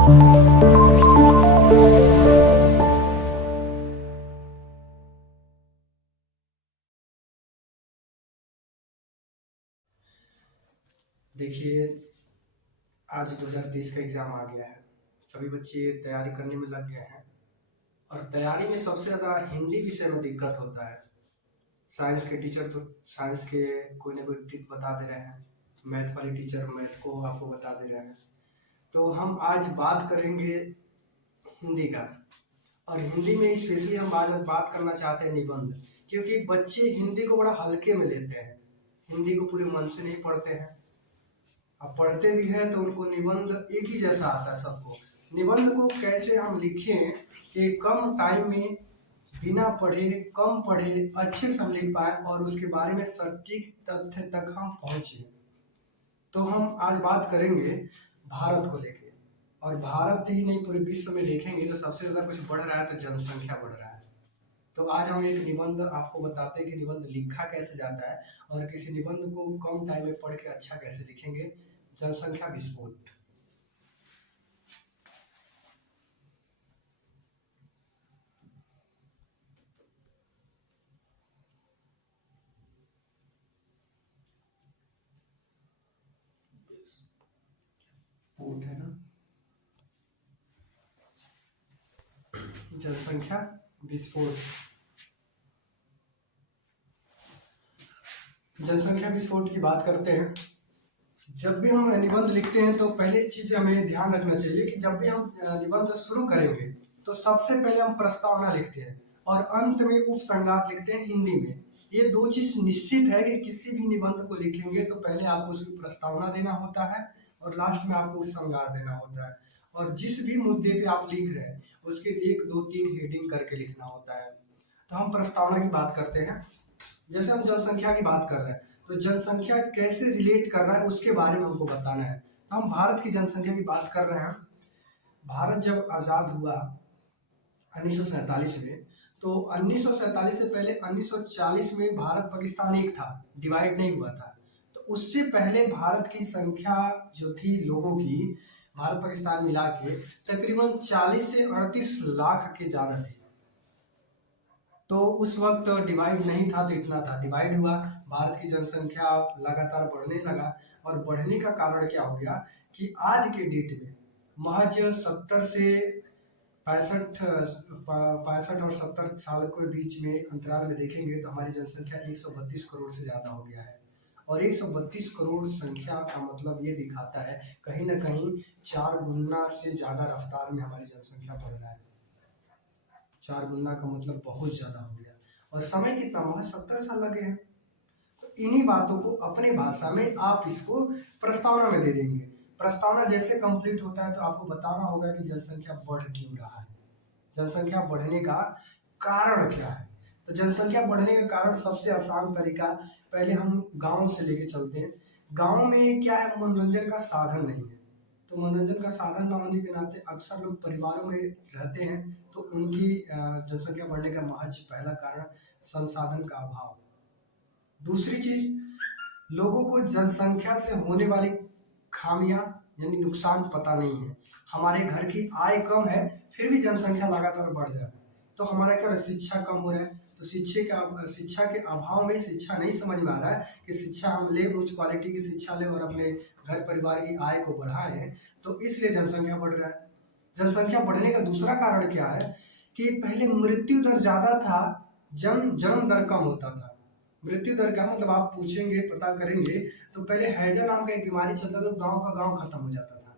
देखिए, आज 2023 का एग्ज़ाम आ गया है। सभी बच्चे तैयारी करने में लग गए हैं और तैयारी में सबसे ज़्यादा हिंदी विषय में दिक्कत होता है। साइंस के टीचर तो साइंस के कोई ना कोई ट्रिक बता दे रहे हैं, मैथ वाले टीचर मैथ को आपको बता दे रहे हैं। तो हम आज बात करेंगे हिंदी का, और हिंदी में स्पेशली हम आज बात करना चाहते हैं निबंध, क्योंकि बच्चे हिंदी को बड़ा हल्के में लेते हैं, हिंदी को पूरे मन से नहीं पढ़ते हैं। अब पढ़ते भी हैं तो उनको निबंध एक ही जैसा आता है सबको। निबंध को कैसे हम लिखें कि कम टाइम में बिना पढ़े, कम पढ़े, अच्छे से हम लिख पाए और उसके बारे में सटीक तथ्य तक हम पहुंचे। तो हम आज बात करेंगे भारत को लेके, और भारत ही नहीं पूरे विश्व में देखेंगे तो सबसे ज्यादा कुछ बढ़ रहा है तो जनसंख्या बढ़ रहा है। तो आज हम एक निबंध आपको बताते हैं कि निबंध लिखा कैसे जाता है और किसी निबंध को कम टाइम में पढ़ के अच्छा कैसे लिखेंगे। जनसंख्या विस्फोट। स्फोट है ना, जनसंख्या विस्फोट। जनसंख्या विस्फोट की बात करते हैं। जब भी हम निबंध लिखते हैं तो पहले चीज हमें ध्यान रखना चाहिए कि जब भी हम निबंध शुरू करेंगे तो सबसे पहले हम प्रस्तावना लिखते हैं और अंत में उपसंहार लिखते हैं हिंदी में। ये दो चीज निश्चित है कि किसी भी निबंध को लिखेंगे तो पहले आपको उसकी प्रस्तावना देना होता है और लास्ट में आपको उपसंहार देना होता है। और जिस भी मुद्दे पे आप लिख रहे हैं उसके 1 2 3 हेडिंग करके लिखना होता है। तो हम प्रस्तावना की बात करते हैं। जैसे हम जनसंख्या की बात कर रहे हैं तो जनसंख्या कैसे रिलेट कर रहा है उसके बारे में हमको बताना है। तो हम भारत की जनसंख्या की बात कर रहे हैं। भारत जब आज़ाद हुआ 1947 में, तो 1947 से पहले 1940 में भारत पाकिस्तान एक था, डिवाइड नहीं हुआ था। तो उससे पहले भारत की संख्या जो थी लोगों की, भारत पाकिस्तान मिला के तकरीबन 40 से 38 लाख के ज़्यादा थे। तो उस वक्त डिवाइड नहीं था तो इतना था, डिवाइड हुआ, भारत की जनसंख्या लगातार बढ़ने लगा। और बढ़ने का कारण क्या हो गया कि आज के डेट में महज 70 से 65 और 70 साल के बीच में अंतराल में देखेंगे तो हमारी जनसंख्या 132 करोड़ से ज़्यादा हो गया है। और 132 करोड़ संख्या का मतलब ये दिखाता है कहीं ना कहीं 4 गुना से ज़्यादा रफ्तार में हमारी जनसंख्या बढ़ रहा है। 4 गुना का मतलब बहुत ज़्यादा हो गया। और समय कितना, महज 70 साल लगे हैं। तो इन्हीं बातों को अपने भाषा में आप इसको प्रस्तावना में दे देंगे। प्रस्तावना जैसे कंप्लीट होता है तो आपको बताना होगा कि जनसंख्या बढ़ क्यों रहा है, जनसंख्या बढ़ने का कारण क्या है। तो जनसंख्या बढ़ने का कारण सबसे आसान तरीका, पहले हम गांव से लेके चलते हैं। गांव में क्या है, मनोरंजन का साधन नहीं है। तो मनोरंजन का साधन ना होने के नाते अक्सर लोग परिवारों में रहते हैं, तो उनकी जनसंख्या बढ़ने का महज पहला कारण संसाधन का अभाव। दूसरी चीज, लोगों को जनसंख्या से होने वाली खामियां यानी नुकसान पता नहीं है। हमारे घर की आय कम है फिर भी जनसंख्या लगातार बढ़ जा रहा है। तो हमारा क्या, शिक्षा कम हो रहा है। तो शिक्षा के अभाव में शिक्षा नहीं समझ में आ रहा है कि शिक्षा हम ले, उच्च क्वालिटी की शिक्षा ले और अपने घर परिवार की आय को बढ़ाएं, तो इसलिए जनसंख्या बढ़ रहा है। जनसंख्या बढ़ने का दूसरा कारण क्या है कि पहले मृत्यु दर ज्यादा था, जन्म दर कम होता था। मृत्यु दर का मतलब आप पूछेंगे, पता करेंगे तो पहले हैजा नाम का एक बीमारी चलता था तो गांव का गांव खत्म हो जाता था।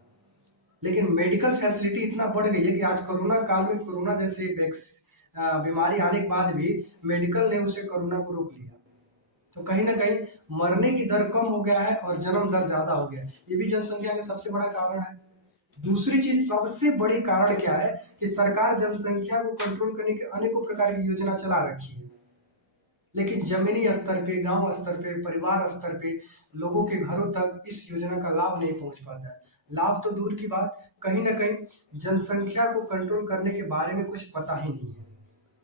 लेकिन मेडिकल फैसिलिटी इतना बढ़ गई है कि आज कोरोना काल में कोरोना जैसे बीमारी आने के बाद भी मेडिकल ने उसे कोरोना को रोक लिया। तो कहीं ना कहीं मरने की दर कम हो गया है और जन्म दर ज्यादा हो गया है। ये भी जनसंख्या का सबसे बड़ा कारण है। दूसरी चीज, सबसे बड़ी कारण क्या है कि सरकार जनसंख्या को कंट्रोल करने के अनेकों प्रकार की योजना चला रखी है, लेकिन जमीनी स्तर पे, गांव स्तर पे, परिवार स्तर पे लोगों के घरों तक इस योजना का लाभ नहीं पहुंच पाता है। लाभ तो दूर की बात, कहीं ना कहीं जनसंख्या को कंट्रोल करने के बारे में कुछ पता ही नहीं है।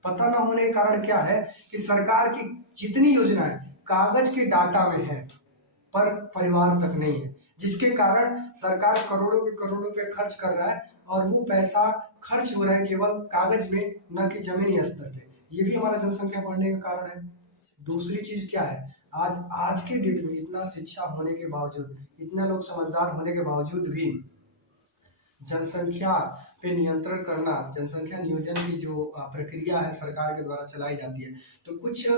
पता ना होने के कारण क्या है कि सरकार की जितनी योजनाएं कागज के डाटा में है पर परिवार तक नहीं है। जिसके कारण सरकार करोड़ों के करोड़ों रुपए खर्च कर रहा है और वो पैसा खर्च हो रहा है केवल कागज में, न कि जमीनी स्तर पे। ये भी हमारा जनसंख्या बढ़ने का कारण है। दूसरी चीज क्या है, आज आज के डेट में इतना शिक्षा होने के बावजूद, इतना लोग समझदार होने के बावजूद भी जनसंख्या पे नियंत्रण करना, जनसंख्या नियोजन की जो प्रक्रिया है सरकार के द्वारा चलाई जाती है, तो कुछ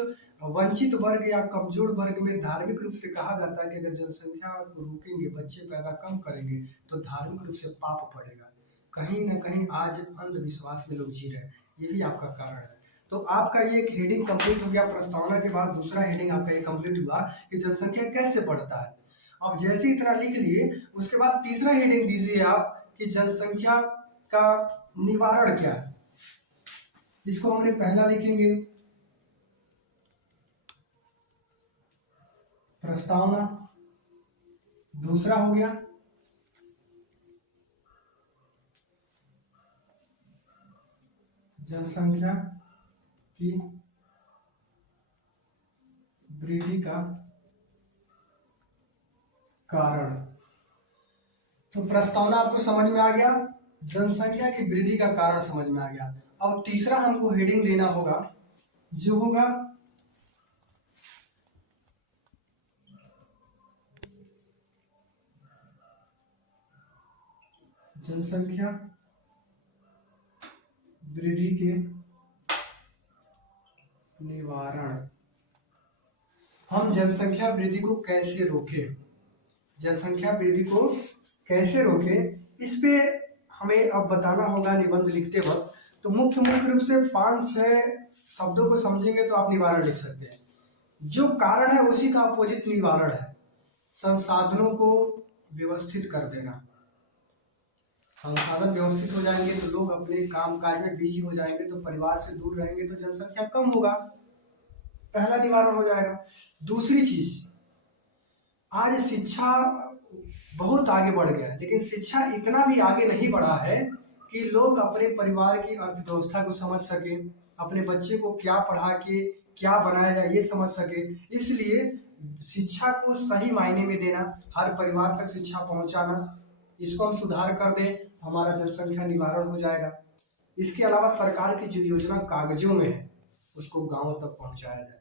वंचित वर्ग या कमजोर वर्ग में धार्मिक रूप से कहा जाता है कि अगर जनसंख्या को रोकेंगे, बच्चे पैदा कम करेंगे, तो धार्मिक रूप से पाप पड़ेगा। कहीं ना कहीं आज अंधविश्वास में लोग जी रहे हैं, ये भी आपका कारण है। तो आपका ये एक हेडिंग कंप्लीट हो गया, प्रस्तावना के बाद दूसरा हेडिंग आपका ये कंप्लीट हुआ कि जनसंख्या कैसे बढ़ता है। अब जैसे इतना लिख लिए, उसके बाद तीसरा हेडिंग दीजिए आप कि जनसंख्या का निवारण क्या है। इसको हमने पहला लिखेंगे प्रस्तावना, दूसरा हो गया जनसंख्या की वृद्धि का कारण। तो प्रस्तावना आपको समझ में आ गया, जनसंख्या की वृद्धि का कारण समझ में आ गया। अब तीसरा हमको हेडिंग देना होगा, जो होगा जनसंख्या वृद्धि के निवारण। हम जनसंख्या वृद्धि को कैसे रोकें, जनसंख्या वृद्धि को कैसे रोकें, इस पे हमें अब बताना होगा निबंध लिखते वक्त। तो मुख्य रूप से 5-6 शब्दों को समझेंगे तो आप निवारण लिख सकते हैं। जो कारण है उसी का अपोजिट निवारण है। संसाधनों को व्यवस्थित कर देना, संसाधन व्यवस्थित हो जाएंगे तो लोग अपने काम काज में बिजी हो जाएंगे, तो परिवार से दूर रहेंगे तो जनसंख्या कम होगा, पहला निवारण हो जाएगा। दूसरी चीज, आज शिक्षा बहुत आगे बढ़ गया है, लेकिन शिक्षा इतना भी आगे नहीं बढ़ा है कि लोग अपने परिवार की अर्थव्यवस्था को समझ सके, अपने बच्चे को क्या पढ़ा के क्या बनाया जाए ये समझ सके। इसलिए शिक्षा को सही मायने में देना, हर परिवार तक शिक्षा पहुंचाना, इसको हम सुधार कर दें तो हमारा जनसंख्या निवारण हो जाएगा। इसके अलावा सरकार की जो योजना कागजों में है उसको गांवों तक पहुंचाया जाए,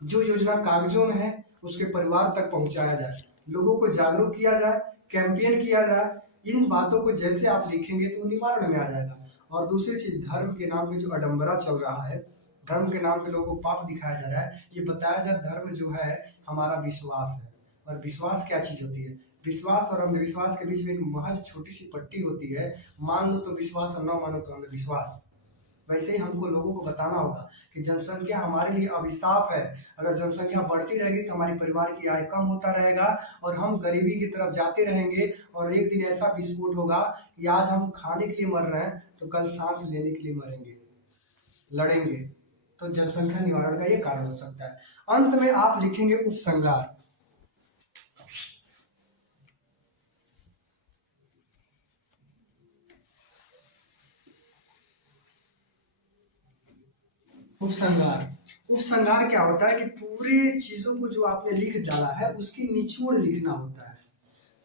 जो योजना कागजों में है उसके परिवार तक पहुंचाया जाए, लोगों को जागरूक किया जाए, कैंपेन किया जाए। इन बातों को जैसे आप लिखेंगे तो निवारण में आ जाएगा। और दूसरी चीज, धर्म के नाम पे जो आडंबरा चल रहा है, धर्म के नाम पे लोगों को पाप दिखाया जा रहा है, ये बताया जाए धर्म जो है हमारा विश्वास है। और विश्वास क्या चीज होती है, विश्वास और अंधविश्वास के बीच में एक महज छोटी सी पट्टी होती है, मान लो तो विश्वास और न मानो तो अंधविश्वास। वैसे ही हमको लोगों को बताना होगा कि जनसंख्या हमारे लिए अभिशाप है। अगर जनसंख्या बढ़ती रहेगी तो हमारी परिवार की आय कम होता रहेगा और हम गरीबी की तरफ जाते रहेंगे। और एक दिन ऐसा विस्फोट होगा कि आज हम खाने के लिए मर रहे हैं तो कल सांस लेने के लिए मरेंगे, लड़ेंगे। तो जनसंख्या निवारण का ये कारण हो सकता है। अंत में आप लिखेंगे उपसंहार। उपसंहार, उपसंहार क्या होता है कि पूरे चीजों को जो आपने लिख डाला है उसकी निचोड़ लिखना होता है।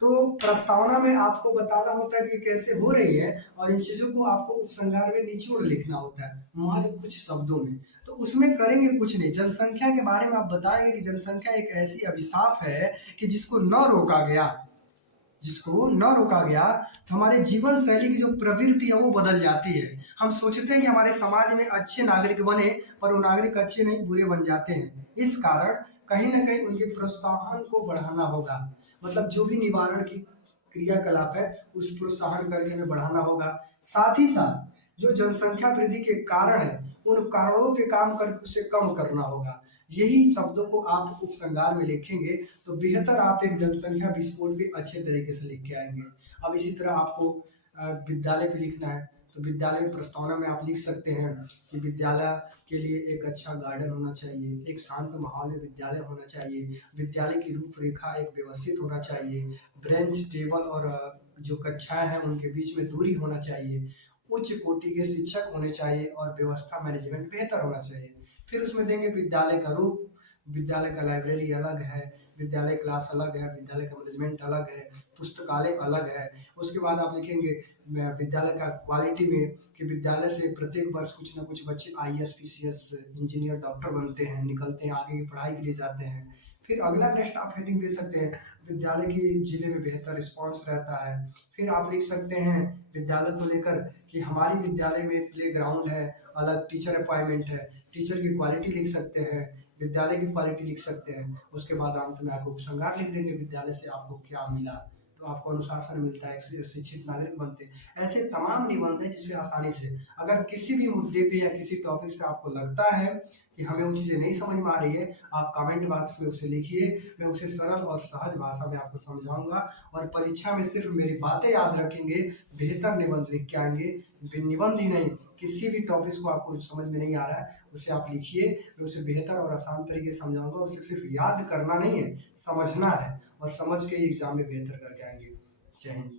तो प्रस्तावना में आपको बताना होता है कि कैसे हो रही है और इन चीजों को आपको उपसंहार में निचोड़ लिखना होता है महज कुछ शब्दों में। तो उसमें करेंगे कुछ नहीं, जनसंख्या के बारे में आप बताएंगे कि जनसंख्या एक ऐसी अभिशाप है कि जिसको न रोका गया, जिसको न रोका गया तो हमारे जीवन शैली की जो प्रवृत्ति है वो बदल जाती है। हम सोचते हैं कि हमारे समाज में अच्छे नागरिक बने, पर वो नागरिक अच्छे नहीं बुरे बन जाते हैं। इस कारण कहीं ना कहीं उनके प्रोत्साहन को बढ़ाना होगा, मतलब जो भी निवारण की क्रियाकलाप है उस प्रोत्साहन करके हमें बढ़ाना होगा। साथ ही साथ जो जनसंख्या वृद्धि के कारण है उन कारणों पे काम करके उसे कम करना होगा। यही शब्दों को आप उपसंहार में लिखेंगे तो बेहतर आप एक जनसंख्या विस्फोट भी अच्छे तरीके से लिख के आएंगे। अब इसी तरह आपको विद्यालय पे लिखना है तो विद्यालय में प्रस्तावना में आप लिख सकते हैं कि विद्यालय के लिए एक अच्छा गार्डन होना चाहिए, एक शांत माहौल में विद्यालय होना चाहिए, विद्यालय की रूपरेखा एक व्यवस्थित होना चाहिए, बेंच टेबल और जो कक्षाएं हैं उनके बीच में दूरी होना चाहिए, उच्च कोटि के शिक्षक होने चाहिए और व्यवस्था मैनेजमेंट बेहतर होना चाहिए। फिर उसमें देंगे विद्यालय का रूप, विद्यालय का लाइब्रेरी अलग है, विद्यालय क्लास अलग है, विद्यालय का मैनेजमेंट अलग है, पुस्तकालय अलग है। उसके बाद आप लिखेंगे विद्यालय का क्वालिटी में कि विद्यालय से प्रत्येक वर्ष कुछ ना कुछ बच्चे आईएएस, पीसीएस, इंजीनियर, डॉक्टर बनते हैं, निकलते हैं, आगे की पढ़ाई के लिए जाते हैं। फिर अगला नेक्स्ट आप हेडिंग दे सकते हैं विद्यालय की जिले में बेहतर रिस्पांस रहता है। फिर आप लिख सकते हैं विद्यालय को लेकर कि हमारी विद्यालय में प्ले ग्राउंड है, अलग टीचर अपॉइंटमेंट है, टीचर की क्वालिटी लिख सकते हैं, विद्यालय की क्वालिटी लिख सकते हैं। उसके बाद अंत में आपको उपसंहार लिख देंगे विद्यालय से आपको क्या मिला, तो आपको अनुशासन मिलता है, एक शिक्षित नागरिक बनते हैं। ऐसे तमाम निबंध हैं जिसमें आसानी से अगर किसी भी मुद्दे पे या किसी टॉपिक्स पे आपको लगता है कि हमें वो चीज़ें नहीं समझ में आ रही है, आप कमेंट बॉक्स में उसे लिखिए, मैं उसे सरल और सहज भाषा में आपको समझाऊंगा। और परीक्षा में सिर्फ मेरी बातें याद रखेंगे, बेहतर निबंध लिख के आएंगे। निबंध ही नहीं, किसी भी टॉपिक्स को आपको समझ में नहीं आ रहा है उसे आप लिखिए, मैं उसे बेहतर और आसान तरीके से समझाऊंगा। उसे सिर्फ याद करना नहीं है, समझना है, और समझ के एग्जाम में बेहतर करके आएंगे। जय हिंद।